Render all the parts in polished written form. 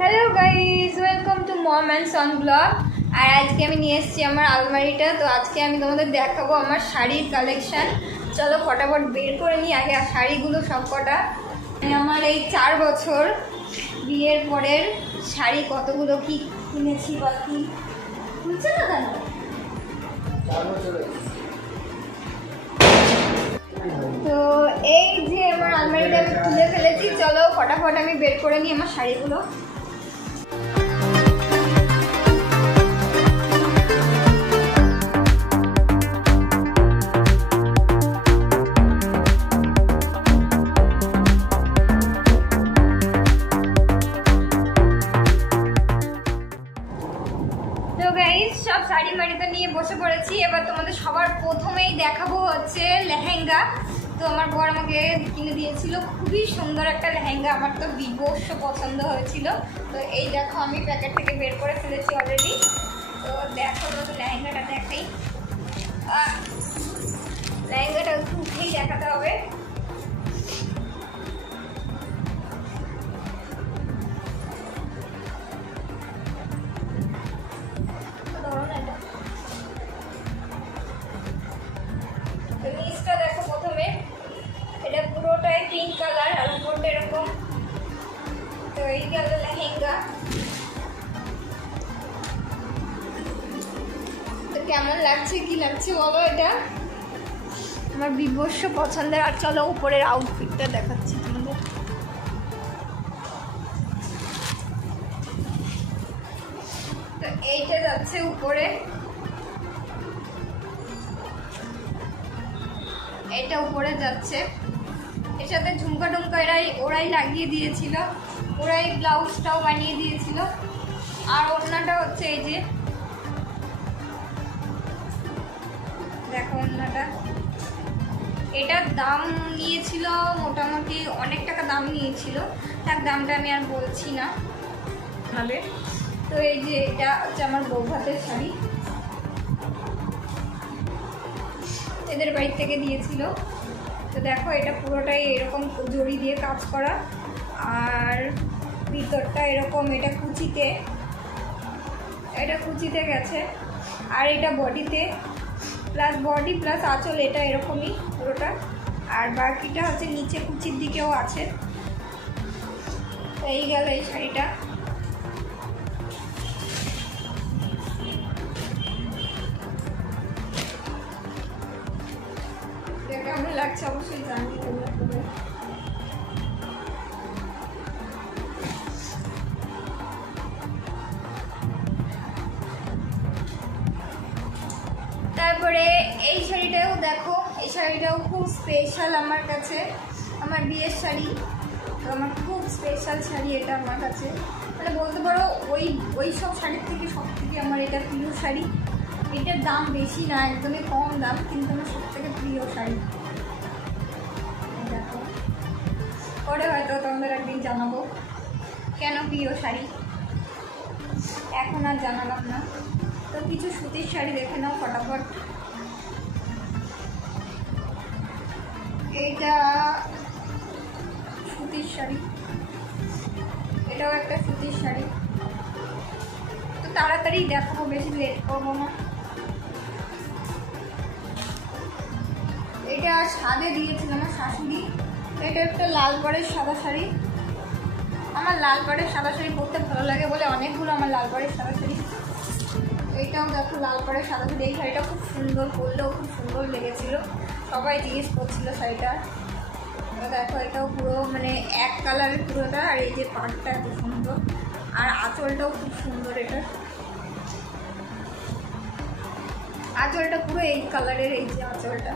Hello guys, welcome to mom and son blog. আর আজকে আমি নিয়ে এসেছি আমার আলমারিটা। তো আজকে আমি তোমাদের দেখাবো আমার শাড়ির কালেকশান। চলো ফটাফট বের করে নিই আগে শাড়িগুলো সব কটা। আমার এই 4 বছর বিয়ের পরের শাড়ি কতগুলো কি কিনেছি বা কি বুঝছে না কেন। তো এই যে আমার আলমারিটা আমি খুলে ফেলেছি, চলো ফটাফট আমি বের করে নিই আমার শাড়িগুলো। সব শাড়ি মাড়িতে নিয়ে বসে পড়েছি। এবার তোমাদের সবার প্রথমেই দেখাবো হচ্ছে লেহেঙ্গা। তো আমার বর আমাকে কিনে দিয়েছিল খুবই সুন্দর একটা লেহেঙ্গা, আমার তো বিভৎস পছন্দ হয়েছিল। তো এই দেখো আমি প্যাকেট থেকে বের করে ফেলেছি অলরেডি। তো দেখো তো লেহেঙ্গাটা দেখাই, লেহেঙ্গাটা একটু উঠেই দেখাতে হবে। নিচটা দেখো প্রথমে, এটা পুরোটাই পিঙ্ক কালার আর উপরটা এরকম। তো এই গেল লেহেঙ্গা। তো কেমন লাগছে কি লাগছে বলো, এটা আমার বিভৎস পছন্দের। আর চলো উপরের আউটফিটটা দেখাচ্ছি তোমাদের। তো এইটা যাচ্ছে উপরে, এটা উপরে যাচ্ছে। এর সাথে ঝুমকা টুমকা ওরাই লাগিয়ে দিয়েছিল, ওরাই ব্লাউজটাও বানিয়ে দিয়েছিল। আর ওড়নাটা হচ্ছে এই যে দেখো ওড়নাটা, এটার দাম নিয়েছিল মোটামুটি অনেক টাকা দাম নিয়েছিল, তার দামটা আমি আর বলছি না ভাবে। তো এই যে এটা হচ্ছে আমার বৌভাতের শাড়ি, এদের বাড়ি থেকে দিয়েছিল। তো দেখো এটা পুরোটাই এরকম জড়ি দিয়ে কাজ করা, আর ভিতরটা এরকম, এটা কুচিতে গেছে। আর এটা বডিতে প্লাস বডি প্লাস আঁচল, এটা এরকমই পুরোটা। আর বাকিটা হচ্ছে নিচে কুচির দিকেও আছে। এই গেল এই শাড়িটা। কেমন লাগছে অবশ্যই জানি তোমরা। তারপরে এই শাড়িটাও দেখো, এই শাড়িটাও খুব স্পেশাল আমার কাছে, আমার বিয়ের শাড়ি। তো আমার খুব স্পেশাল শাড়ি এটা আমার কাছে, মানে বলতে পারো ওই সব শাড়ির থেকে সব থেকে আমার এটা প্রিয় শাড়ি। এটার দাম বেশি না, একদমই কম দাম, কিন্তু আমার সব থেকে প্রিয় শাড়ি। দেখো পরে হয়তো তোমাদের একদিন জানাবো কেন প্রিয় শাড়ি, এখন আর জানালাম না। তো কিছু সুতির শাড়ি দেখে নাও ফটাফট। এইটা সুতির শাড়ি, এটাও একটা সুতির শাড়ি। তো তাড়াতাড়ি দেখাবো, বেশি লেট করবো না। এটা সাদে দিয়েছিল আমার শাশুড়ি। এটা একটা লাল পাড়ের সাদা শাড়ি। আমার লাল পাড়ের সাদা শাড়ি পরতে ভালো লাগে বলে অনেকগুলো আমার লাল পাড়ের সাদা শাড়ি। এইটাও দেখো লাল পাড়ের সাদা শাড়ি। এই শাড়িটা খুব সুন্দর, পরলেও খুব সুন্দর লেগেছিল, সবাই জিজ্ঞেস করছিল শাড়িটা। দেখো এটাও পুরো মানে এক কালারের পুরোটা, আর এই যে পাড়টা এত সুন্দর, আর আঁচলটাও খুব সুন্দর। এটা আঁচলটা পুরো এই কালারের, এই যে আঁচলটা।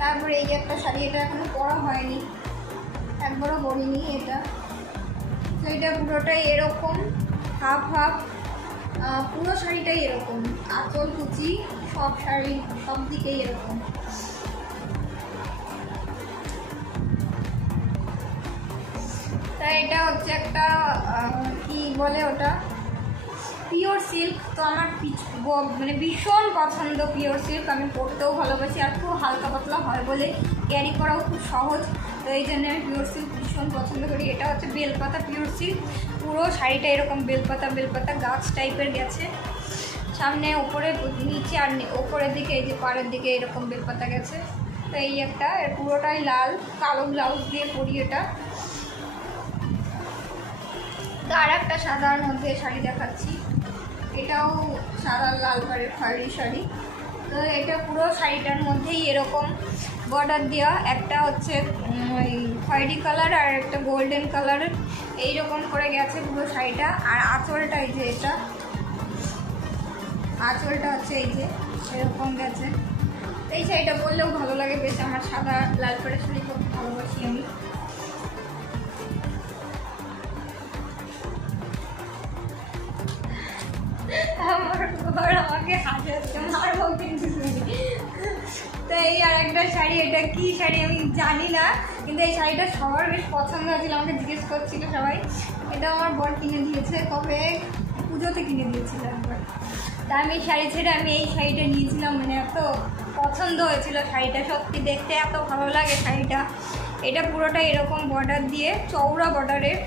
তারপরে এই যে একটা শাড়ি, এটা এখনো পরা হয়নি, একবারও পরিনি এটা। তো এটা পুরোটাই এরকম হাফ হাফ, পুরো শাড়িটাই এরকম, আঁচল কুচি সব শাড়ি সব দিকেই এরকম। তা এটা হচ্ছে একটা কি বলে ওটা, পিওর সিল্ক। তো আমার মানে ভীষণ পছন্দ পিওর সিল্ক, আমি পরতেও ভালোবাসি আর খুব হালকা পাতলা হয় বলে ক্যারি করাও খুব সহজ। তো এই জন্য আমি পিওর সিল্ক ভীষণ পছন্দ করি। এটা হচ্ছে বেলপাতা পিওর সিল্ক, পুরো শাড়িটা এরকম বেলপাতা গাছ টাইপের গেছে, সামনে ওপরে নিচে আর ওপরের দিকে এই যে পাড়ের দিকে এরকম বেলপাতা গেছে। তো এই একটা পুরোটাই লাল, কালো ব্লাউজ দিয়ে পরি এটা। তো আর একটা সাদার মধ্যে শাড়ি দেখাচ্ছি, এটাও সাদা লাল পাড়ের খয়েরি শাড়ি। তো এটা পুরো শাড়িটার মধ্যেই এরকম বর্ডার দেওয়া, একটা হচ্ছে ওই খয়েরি কালার আর একটা গোল্ডেন কালারের, এইরকম করে গেছে পুরো শাড়িটা। আর আঁচলটা এই যে এটা, আঁচলটা হচ্ছে এই যে এরকম গেছে। এই শাড়িটা পরলেও ভালো লাগে বেশ, আমার সাদা লাল পাড়ের শাড়ি খুব ভালোবাসি আমি। আমাকে হাসাচ্ছে, মারবো কিন্তু। তো এই আর একটা শাড়ি, এটা কি শাড়ি আমি জানি না, কিন্তু এই শাড়িটা সবার বেশ পছন্দ হয়েছিল, আমাকে জিজ্ঞেস করছিল সবাই। এটা আমার বর কিনে দিয়েছে, কবে পুজোতে কিনে দিয়েছিল একবার। তা আমি শাড়ি ছেড়ে আমি এই শাড়িটা নিয়েছিলাম, মানে এত পছন্দ হয়েছিল শাড়িটা, সত্যি দেখতে এত ভালো লাগে শাড়িটা। এটা পুরোটা এরকম বর্ডার দিয়ে, চওড়া বর্ডারের,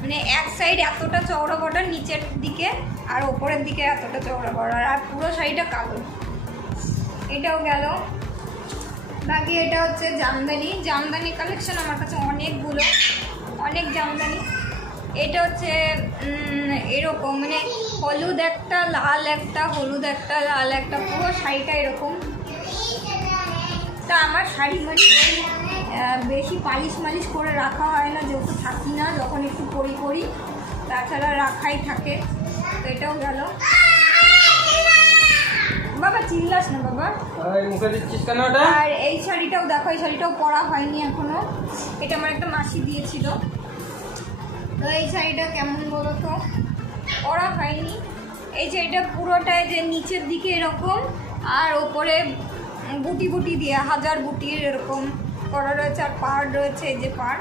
মানে এক সাইড এতটা চওড়া বর্ডার, নিচের দিকে আর ওপরের দিকে এতটা চওড়া বর্ডার, আর পুরো শাড়িটা কালো। এটাও গেল। বাকি এটা হচ্ছে জামদানি কালেকশন আমার কাছে অনেক জামদানি। এটা হচ্ছে এরকম মানে হলুদ একটা লাল একটা, হলুদ একটা লাল একটা, পুরো শাড়িটা এরকম। তা আমার শাড়ি মানে বেশি পালিশ করে রাখা হয় না, যেহেতু থাকি না, যখন একটু পরি, তাছাড়া রাখাই থাকে। তো এটাও গেল। বাবা চিল্লাস না বাবা, মুখে দিচ্ছিস কেন? আর এই শাড়িটাও দেখো, এই শাড়িটাও পরা হয়নি এখনো, এটা আমার একটা মাসি দিয়েছিল। তো এই শাড়িটা কেমন বলো তো, পরা হয়নি। এই শাড়িটা পুরোটায় যে নিচের দিকে এরকম আর ওপরে বুটি দিয়ে হাজার বুটির এরকম করা রয়েছে, আর পাড় রয়েছে, এই যে পাড়।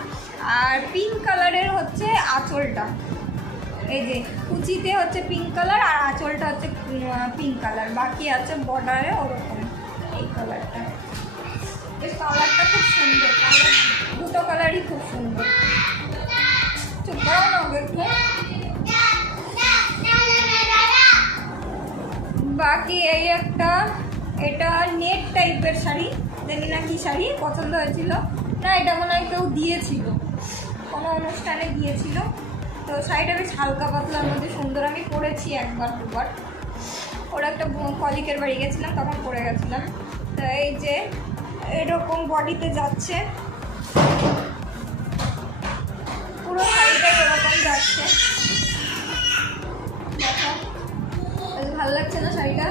আর পিঙ্ক কালারের হচ্ছে আঁচলটা, এই যে কুচিতে হচ্ছে পিঙ্ক কালার আর আঁচলটা হচ্ছে পিঙ্ক কালার, বাকি আছে বর্ডারে ওরকম এই কালারটা। বেশ কালারটা খুব সুন্দর, দুটো কালারই খুব সুন্দর। চুপ করাও না ওকে একটু। বাকি এই একটা, এটা নেট টাইপের শাড়ি, জানি না কি শাড়ি, পছন্দ হয়েছিল না, এটা মনে হয় কেউ দিয়েছিল, কোনো অনুষ্ঠানে দিয়েছিল। তো শাড়িটা বেশ হালকা পাতলার মধ্যে সুন্দর, আমি পরেছি একবার দুবার, ওরা একটা কলিকের বাড়ি গেছিলাম তখন পরে গেছিলাম। তো এই যে এরকম বডিতে যাচ্ছে, পুরো শাড়িটা এরকম যাচ্ছে, দেখো ভালো লাগছে না শাড়িটা?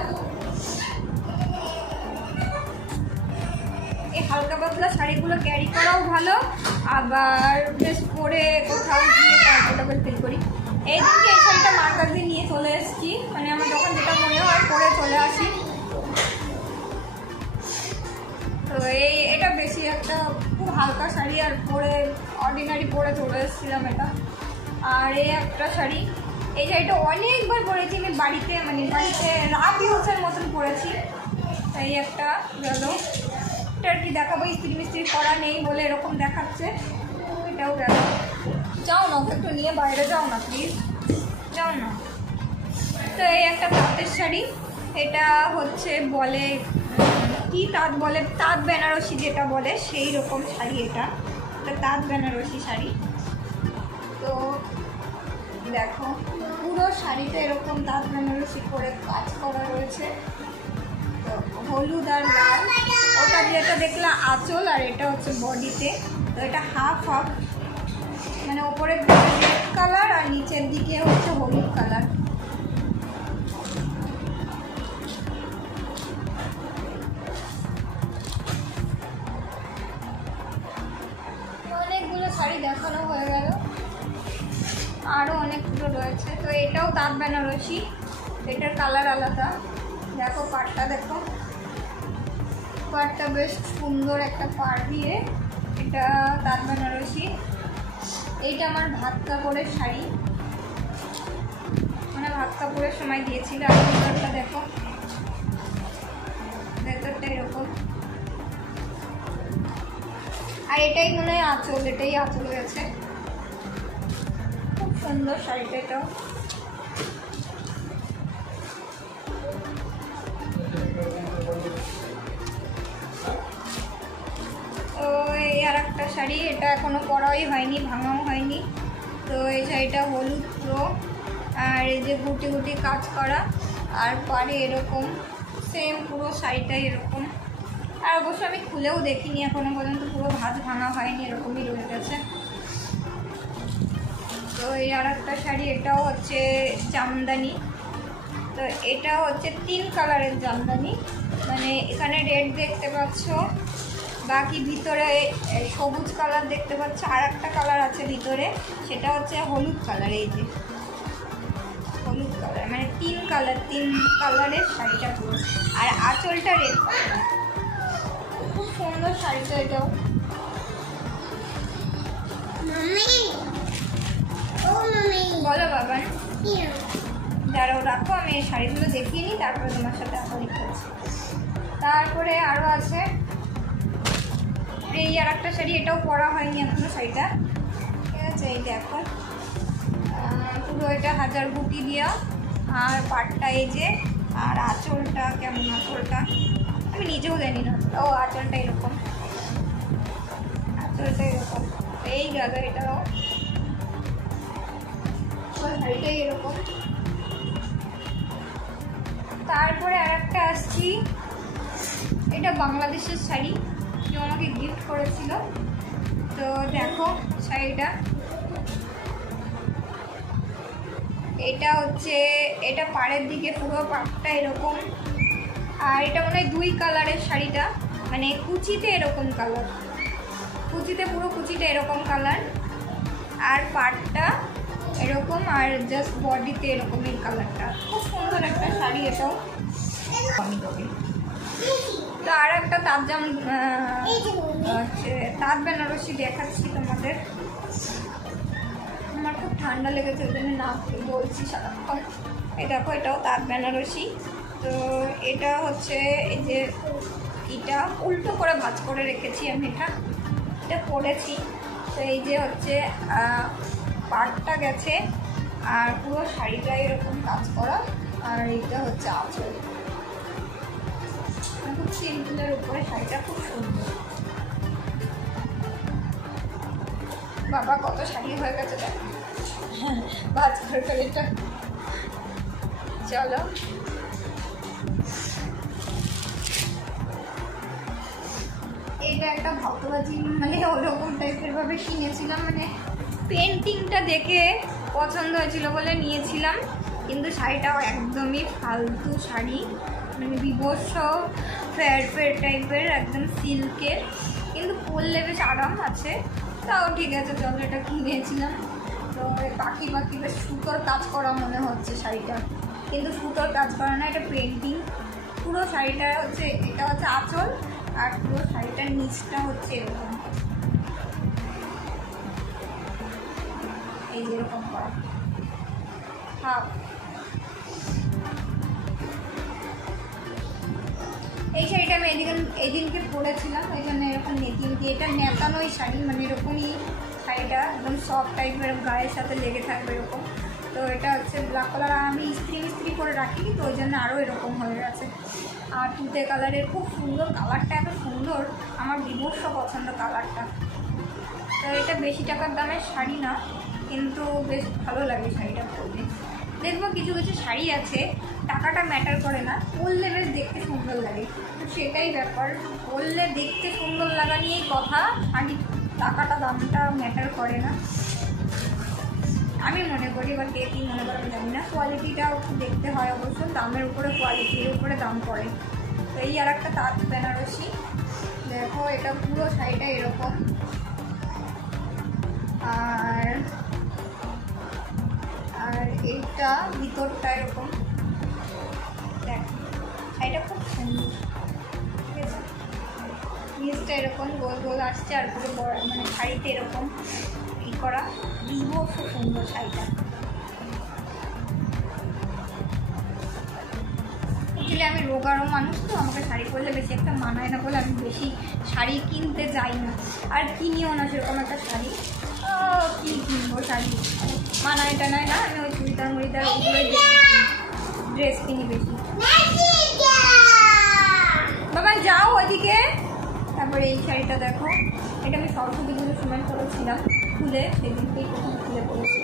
এই হালকা পাতলা শাড়িগুলো ক্যারি করাও ভালো, আবার বেশ পরে কোথাও গিয়ে কমফোর্টেবল ফিল করি। এই দিনকে এই শাড়িটা মার কাছে নিয়ে চলে এসেছি, মানে আমার যখন যেটা মনে হয় পরে চলে আসি। তো এটা বেশি একটা খুব হালকা শাড়ি, আর পরে অর্ডিনারি পরে চলে এসেছিলাম এটা। আর এই একটা শাড়ি, এই শাড়িটা অনেকবার পরেছি আমি বাড়িতে, মানে বাড়িতে রাফ ইউজের মতন পরেছি। এই একটা গেল, এটা আর কি দেখাবো, ইস্ত্রি করা নেই বলে এরকম দেখাচ্ছে। এটাও গেল। যাও না, একটু নিয়ে বাইরে যাও না প্লিজ, যাও না। তো এই একটা তাঁতের শাড়ি, এটা হচ্ছে বলে কি তাঁত বলে, তাঁত বেনারসি যেটা বলে সেই রকম শাড়ি, এটা তাঁত বেনারসি শাড়ি। তো দেখো পুরো শাড়িটা এরকম তাঁত বেনারসি করে কাজ করা রয়েছে, তো হলুদ আর লাল, ওটা যেটা দেখলাম আঁচল, আর এটা হচ্ছে বডিতে। তো এটা হাফ মানে ওপরের দিকে রেড কালার আর নিচের দিকে হচ্ছে হলুদ কালার। অনেকগুলো শাড়ি দেখানো হয়ে গেল, আরও অনেকগুলো রয়েছে। তো এটাও তাঁত বেনারসি, এটার কালার আলাদা। দেখো পাড়টা, দেখো পাড়টা বেশ সুন্দর একটা পাড় দিয়ে, এটা তাঁত বেনারসি। এইটা আমার ভাত কাপড়ের শাড়ি, মানে মানে ভাত কাপড়ের সময় দিয়েছিল। আর ভিতরটা দেখো, ভেতরটা এরকম। আর এটাই মনে হয় আঁচল, এটাই আঁচল গেছে। খুব সুন্দর শাড়িটা এটাও। তো এই আর একটা শাড়ি, এটা এখনো পরাই হয়নি, ভাঙাও হয়নি। তো এই শাড়িটা হলুদ পুরো, আর এই যে গুটি গুটি কাজ করা, আর পাড়ে এরকম সেম পুরো শাড়িটাই এরকম। আর অবশ্য আমি খুলেও দেখিনি এখনো পর্যন্ত, পুরো ভাঁজ ভাঙা হয়নি, এরকমই রয়ে গেছে। তো এই আর একটা শাড়ি, এটাও হচ্ছে জামদানি। তো এটাও হচ্ছে 3 কালারের জামদানি, মানে এখানে রেড দেখতে পাচ্ছ, বাকি ভিতরে সবুজ কালার দেখতে পাচ্ছ, আর একটা কালার আছে ভিতরে, সেটা হচ্ছে হলুদ কালার। এই যে হলুদ কালার, মানে 3 কালারের শাড়িটা পুরো। আর আঁচলটা রেড কালার। খুব সুন্দর শাড়িটা এটাও। বলো বাবা, যারাও রাখো, আমি এই শাড়িগুলো দেখিয়ে নিই, তারপরে তোমার সাথে আবার করছি। তারপরে আরও আছে এই আর একটা শাড়ি, এটাও পরা হয়নি এখনো শাড়িটা, ঠিক আছে। এই দেখো পুরো এটা হাজার বুটি দেওয়া, আর পাটটা এই যে, আর আঁচলটা কেমন, আঁচলটা আমি নিজেও জানি না। ও আঁচলটা এরকম, আঁচলটা এরকম। এই গাদা এটাও শাড়িটাই এরকম। তারপরে আর একটা আসছি, এটা বাংলাদেশের শাড়ি, কেউ আমাকে গিফট করেছিল। তো দেখো শাড়িটা, এটা হচ্ছে, এটা পাড়ের দিকে পুরো পাটটা এরকম। আর এটা মনে হয় 2 কালারের শাড়িটা, মানে কুচিতে এরকম কালার, কুচিতে পুরো কুচিটা এরকম কালার, আর পাটটা এরকম, আর জাস্ট বডিতে এরকম এই কালারটা। খুব সুন্দর একটা শাড়ি এটাও। তো আর একটা তাঁত বেনারসি দেখাচ্ছি তোমাদের। আমার খুব ঠান্ডা লেগেছে, ওই জন্য না বলছি সারাক্ষণ। এই দেখো, এটাও তাঁত বেনারসি। তো এটা হচ্ছে এই যে, এটা উল্টো করে ভাঁজ করে রেখেছি আমি, এটা পরেছি। তো এই যে হচ্ছে পাটটা গেছে, আর পুরো শাড়িটা এরকম কাজ করা, আর এইটা হচ্ছে আঁচল। খুব সিম্পলের উপরে শাড়িটা খুব সুন্দর। বাবা কত শাড়ি হয়ে গেছে, দেখ ভাঁজ করে এটা। চলো এটা একটা ভক্তবাজি, মানে ওরকম টাইপের ভাবে কিনেছিলাম, মানে পেন্টিংটা দেখে পছন্দ হয়েছিল বলে নিয়েছিলাম, কিন্তু শাড়িটাও একদমই ফালতু শাড়ি, মানে বিভৎস ফেয়ার টাইপের, একদম সিল্কের, কিন্তু পরলে বেশ আরাম আছে। তাও ঠিক আছে, চলো এটা কিনেছিলাম। তো পাখি বেশ সুতোর কাজ করা মনে হচ্ছে শাড়িটা, কিন্তু সুতোর কাজ করা না, এটা পেন্টিং। পুরো শাড়িটা হচ্ছে, এটা হচ্ছে আঁচল, আর পুরো শাড়িটার নিচটা হচ্ছে এরকম, এই যেরকম করা হাফ। এই শাড়িটা আমি এদিনকে পরেছিলাম, ওই জন্য এরকম নেতিন দিয়ে, এটা নেতানোই শাড়ি, মানে এরকমই শাড়িটা, একদম সফট টাইপের, গায়ের সাথে লেগে থাকবে এরকম। তো এটা হচ্ছে ব্ল্যাক কালার, আর আমি ইস্ত্রি করে রাখি, তো ওই জন্য আরও এরকম হয়ে গেছে। আর তুতে কালারের, খুব সুন্দর কালারটা, এত সুন্দর, আমার বিভৎস পছন্দ কালারটা। তো এটা বেশি টাকার দামের শাড়ি না, কিন্তু বেশ ভালো লাগে শাড়িটা পরতে। দেখবো কিছু কিছু শাড়ি আছে টাকাটা ম্যাটার করে না, পরলে বেশ দেখতে সুন্দর লাগে, তো সেটাই ব্যাপার, পরলে দেখতে সুন্দর লাগা নিয়েই কথা, শাড়ি টাকাটা দামটা ম্যাটার করে না আমি মনে করি, বা কে কী মনে করে আমি জানি না। কোয়ালিটিটাও একটু দেখতে হয় অবশ্য, দামের উপরে কোয়ালিটির উপরে দাম পড়ে। তো এই আর একটা তাঁত বেনারসি, দেখো এটা পুরো শাড়িটা এরকম, আর এইটা ভিতরটা এরকম, দেখো শাড়িটা খুব সুন্দর, ঠিক আছে। নিচটা এরকম গোল গোল আসছে, আর পুরো বড়, মানে শাড়িতে এরকম ই করা, খুব সুন্দর শাড়িটা। অ্যাকচুয়ালি আমি রোগারও মানুষ, তো আমাকে শাড়ি পরলে বেশি একটা মানায় না বলে আমি বেশি শাড়ি কিনতে যাই না, আর কিনিও না সেরকম একটা শাড়ি। কী কিনবো শাড়ি, মানায় টানায় না, আমি ওই চুড়িদার মুড়িদার ওগুলোই ড্রেস কিনি বেশি। বাবা যাও ওইদিকে। তারপরে এই শাড়িটা দেখো, এটা আমি সরস্বতী পুজোর সময় পরেছিলাম, খুলে সেদিনকেই প্রথম খুলে পরেছি।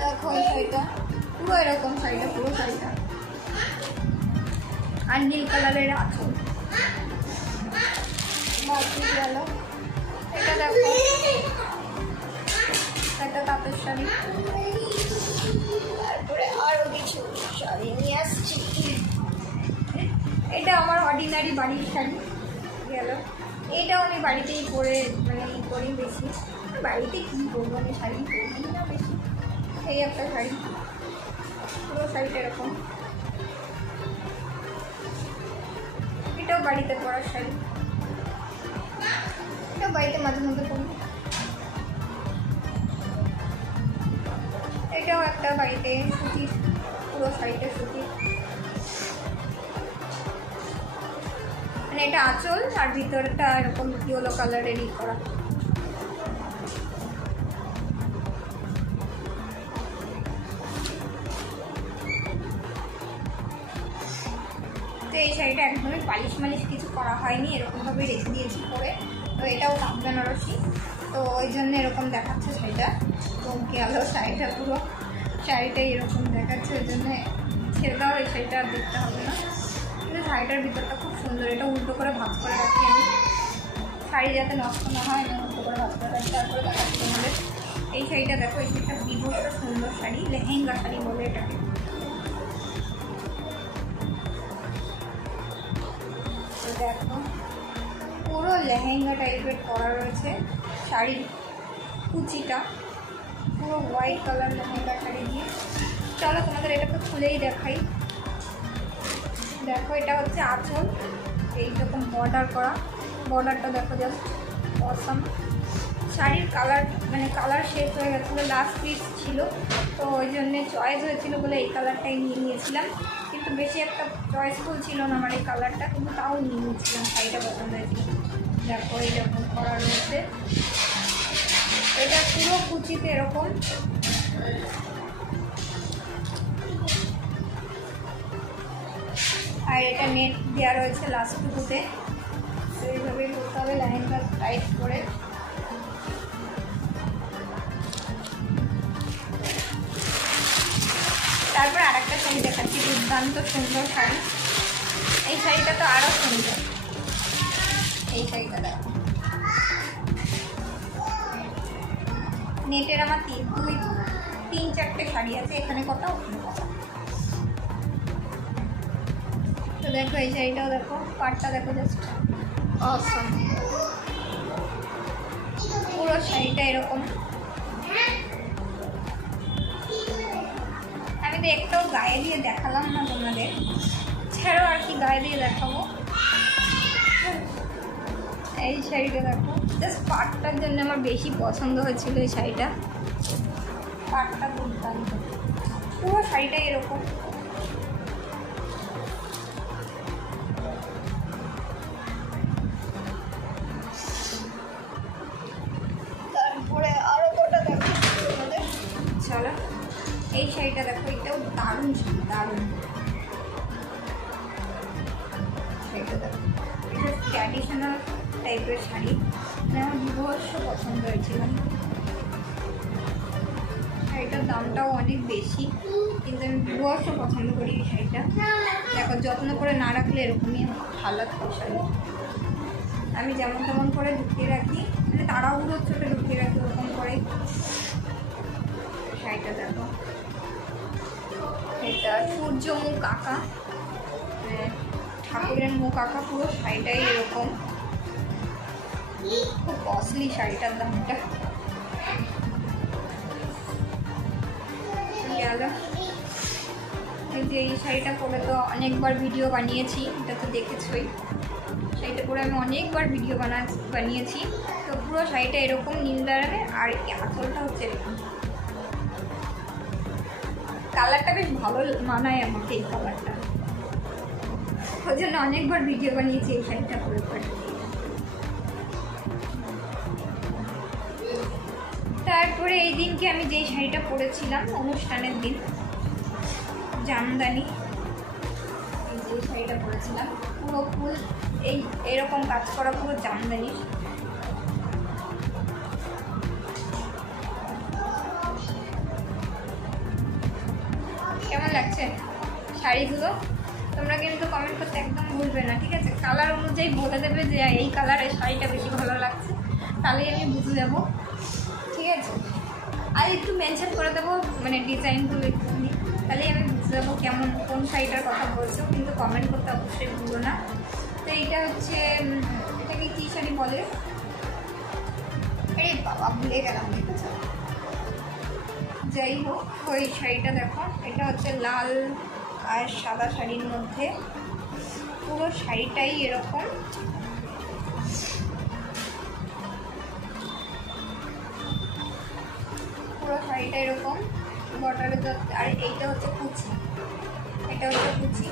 দেখো এই শাড়িটা পুরো এরকম, শাড়িটা পুরো শাড়িটা আর নীল কালারের আঁচল। গেল এটা দেখো, একটা তাঁতের শাড়ি। তারপরে আরও কিছু শাড়ি নিয়ে আসছি। এটা আমার অর্ডিনারি বাড়ির শাড়ি গেল, এটাও আমি বাড়িতেই পরে মানে ই করি বেশি। বাড়িতে কী করবো, আমি শাড়ি পরি না বেশি। এই একটা শাড়ি, পুরো শাড়িটা এরকম, এটাও বাড়িতে পরার শাড়ি, এটাও বাড়িতে মাঝে মধ্যে পরি। এটাও একটা বাড়িতে সুতির, পুরো শাড়িটা সুতির, মানে এটা আঁচল আর ভিতরটা এরকম ইয়েলো কালারেরই করা। তো এই শাড়িটা একদমই পালিশ মালিশ কিছু করা হয়নি, এরকমভাবে রেখে দিয়েছি পরে। তো এটাও তাঁত বেনারসি, তো ওই জন্য এরকম দেখাচ্ছে শাড়িটা। তো গেল শাড়িটা, পুরো শাড়িটাই এরকম দেখাচ্ছে, ওই জন্য ছেড়ে দেওয়া, এই শাড়িটা আর দেখতে হবে না। কিন্তু শাড়িটার ভিতরটা খুব সুন্দর, এটা উল্টো করে ভাঁজ করে রাখি আমি, শাড়ি যাতে নষ্ট না হয়, আমি উল্টো করে ভাঁজ করে রাখি। তারপরে দেখাচ্ছি তোমাদের এই শাড়িটা দেখো, এই শাড়িটা বিভৎস সুন্দর শাড়ি, লেহেঙ্গা শাড়ি বলে এটাকে। দেখো পুরো লেহেঙ্গা টাইপের করা রয়েছে, শাড়ির কুচিটা পুরো হোয়াইট কালার লেহেঙ্গা শাড়ি দিয়ে। চলো তোমাদের এটাকে খুলেই দেখাই। দেখো এটা হচ্ছে আঁচল, এইরকম বর্ডার করা, বর্ডারটা দেখো জাস্ট অসাম। শাড়ির কালার মানে কালার শেষ হয়ে গেছিলো, লাস্ট পিস ছিল, তো ওই জন্যে চয়েস হয়েছিল বলে এই কালারটাই নিয়ে নিয়েছিলাম। কিন্তু বেশি একটা চয়েসফুল ছিল না আমার এই কালারটা, কিন্তু তাও নিয়ে নিয়েছিলাম, শাড়িটা পছন্দ হয়েছিল। দেখো এইরকম করা রয়েছে, এটা পুরো কুচিতে এরকম, আর এটা নেট দেওয়া রয়েছে লাস্টটুকুতে। তো এইভাবেই করতে হবে লেহেঙ্গা টাইট করে। তারপর আরেকটা শাড়ি দেখাচ্ছি, দুর্দান্ত সুন্দর শাড়ি। এই শাড়িটা তো আরও সুন্দর, এই শাড়িটা দেখো, নেটের আমার তিন চারটে শাড়ি আছে, এখানে কত ওখানে কত। তো দেখো এই শাড়িটাও দেখো, পাটটা দেখো জাস্ট অসম, পুরো শাড়িটা এরকম। আমি তো একটাও গায়ে দিয়ে দেখালাম না তোমাদের, ছাড়ো আর কি গায়ে দিয়ে দেখাবো। এই শাড়িটা দেখো, জাস্ট পাটটার জন্য আমার বেশি পছন্দ হয়েছিল এই শাড়িটা, পাটটা দুর্দান্ত, পুরো শাড়িটা এরকম। তারপরে আরো কটা দেখো তোমাদের, চলো এই শাড়িটা দেখো, এটাও দারুণ শাড়ি, দারুণ শাড়িটা দেখো, এটা ট্র্যাডিশনাল টাইপের শাড়ি, মানে আমার বিভৎস পছন্দ হয়েছিল। শাড়িটার দামটাও অনেক বেশি, কিন্তু আমি বিভৎস পছন্দ করি এই শাড়িটা। দেখো যত্ন করে না রাখলে এরকমই হালাত হয় শাড়ি, আমি যেমন তেমন করে ঢুকিয়ে রাখি, মানে তাড়াহুড়োর চোখে ঢুকিয়ে রাখি ওরকম করে। শাড়িটা দেখো, এটা সূর্যমুখ আঁকা, ঠাকুরের মুখ আঁকা, পুরো শাড়িটাই এরকম, খুব কস্টলি শাড়িটার দামটা। গেল এই যে এই শাড়িটা পরে তো অনেকবার ভিডিও বানিয়েছি, এটা তো দেখেছই, শাড়িটা পরে আমি অনেকবার ভিডিও বানিয়েছি। তো পুরো শাড়িটা এরকম নীল কালারের, আর আঁচলটা হচ্ছে এরকম, কালারটা বেশ ভালো মানায় আমাকে, এই কালারটা, ওই জন্য অনেকবার ভিডিও বানিয়েছি এই শাড়িটা পরে পরে। তারপরে এই দিনকে আমি যেই শাড়িটা পরেছিলাম অনুষ্ঠানের দিন, জামদানি, এই শাড়িটা পরেছিলাম পুরো ফুল এরকম কাজ করা, পুরো জামদানি। কেমন লাগছে শাড়িগুলো? তোমরা কিন্তু কমেন্ট করতে একদম ভুলবে না, ঠিক আছে? কালার অনুযায়ী বলে দেবে যে এই কালারের শাড়িটা বেশি ভালো লাগছে, তাহলেই আমি বুঝে যাবো, ঠিক আছে? আর একটু মেনশন করে দেবো মানে ডিজাইনগুলো একটুখানি, তাহলেই আমি বুঝে যাবো কেমন কোন শাড়িটার কথা বলছো। কিন্তু কমেন্ট করতে অবশ্যই ভুলো না। তো এইটা হচ্ছে, এটাকে কী শাড়ি বলে? এই বাবা ভুলে গেলাম, দেখেছো? যাই হোক, ওই শাড়িটা দেখো, এটা হচ্ছে লাল আর সাদা শাড়ির মধ্যে, পুরো শাড়িটাই এরকম, পুরো শাড়িটা এরকম বর্ডারে। আর এইটা হচ্ছে কুচি, এটা হচ্ছে কুচি,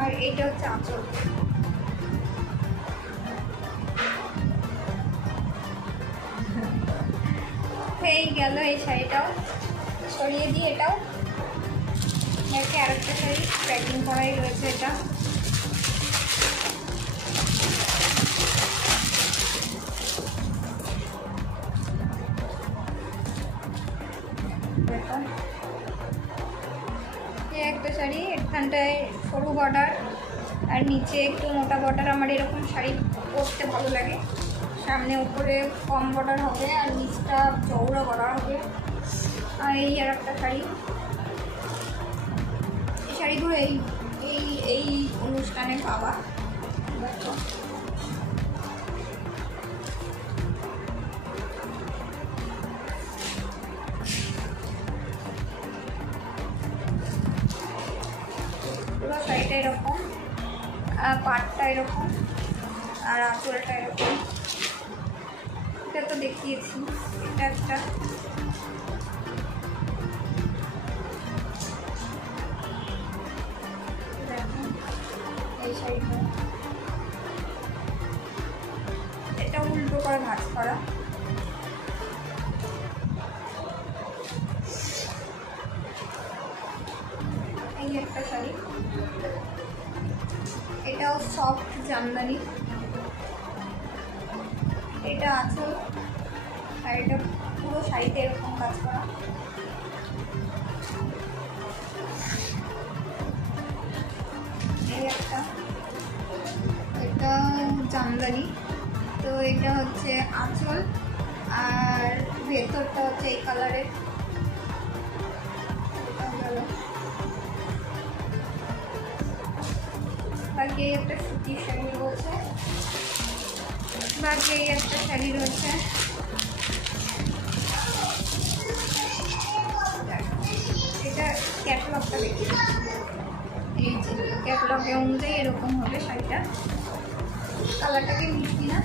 আর এইটা হচ্ছে আঁচল। এই গেল এই শাড়িটাও, সরিয়ে দিই এটাও। একে আরেকটা শাড়ি প্যাকিং করাই রয়েছে, এটা দেখো, একটা শাড়ি, এখানটায় সরু বর্ডার আর নিচে একটু মোটা বর্ডার। আমার এরকম শাড়ি পরতে ভালো লাগে, সামনে উপরে কম বর্ডার হবে আর নিচটা চওড়া বর্ডার হবে। আর এই আর একটা শাড়ি, এই শাড়িগুলো এই এই এই অনুষ্ঠানে পাওয়া। দেখো পুরো শাড়িটা এরকম, আর পাটটা এরকম, আর আঁচলটা এরকম। এটা তো দেখিয়েছি, এটা একটা এই শাড়িটা, এটা উল্টো করে ভাঁজ করা। এই একটা শাড়ি, এটাও সফট জামদানি, এটা আঁচল আর এটা পুরো শাড়িতে এরকম কাজ করা। এই একটা, এটা জামদানি, তো এটা হচ্ছে আঁচল আর ভেতরটা হচ্ছে এই কালারের। বাকি এই একটা সুতির শাড়ি রয়েছে, বাকি এই একটা শাড়ি রয়েছে। এটা ক্যাটালগটা দেখি, এই যে ক্যাটালগে অনুযায়ী এরকম হবে শাড়িটা। কালারটা কি মিষ্টি না?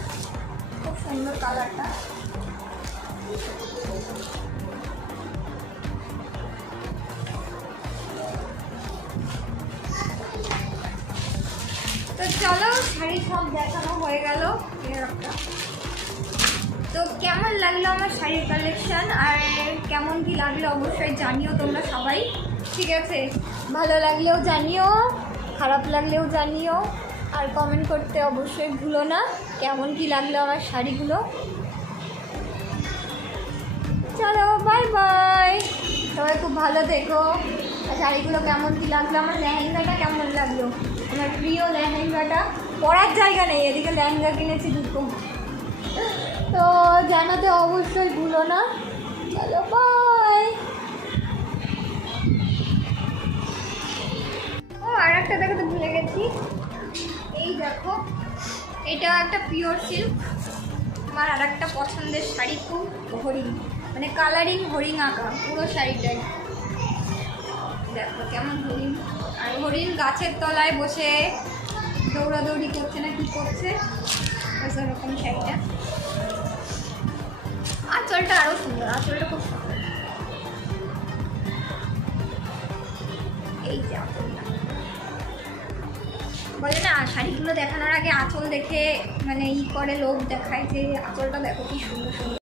খুব সুন্দর কালারটা। তো চলো, শাড়ি সব দেখানো হয়ে গেল। তো কেমন লাগলো আমার শাড়ির কালেকশন, আর কেমন কি লাগলো অবশ্যই জানিও তোমরা সবাই, ঠিক আছে? ভালো লাগলেও জানিও, খারাপ লাগলেও জানিও, আর কমেন্ট করতে অবশ্যই ভুলো না কেমন কি লাগলো আমার শাড়িগুলো। চলো বাই বাই, সবাই খুব ভালো থেকো। শাড়িগুলো কেমন কি লাগলো, আমার লেহেঙ্গাটা কেমন লাগলো, আমার প্রিয় লেহেঙ্গাটা, পরার জায়গা নেই, এদিকে লেহেঙ্গা কিনেছি দুটো, তো জানাতে অবশ্যই ভুলো না। চলো বাই। ও আর একটা দেখাতে ভুলে গেছি, এই দেখো, এটা একটা পিওর সিল্ক, আমার আর একটা পছন্দের শাড়ি, খুব হরিণ মানে কালারিং হরিণ আঁকা পুরো শাড়িটাই। দেখো কেমন হরিণ, আর হরিণ গাছের তলায় বসে দৌড়াদৌড়ি করছে না কি করছে, এরকম শাড়িটা। আঁচলটা আরও সুন্দর, আঁচলটা খুব সুন্দর। এই যে আঁচলটা, বলে না শাড়িগুলো দেখানোর আগে আঁচল দেখে মানে করে লোক দেখায় যে আঁচলটা দেখো কি সুন্দর সুন্দর।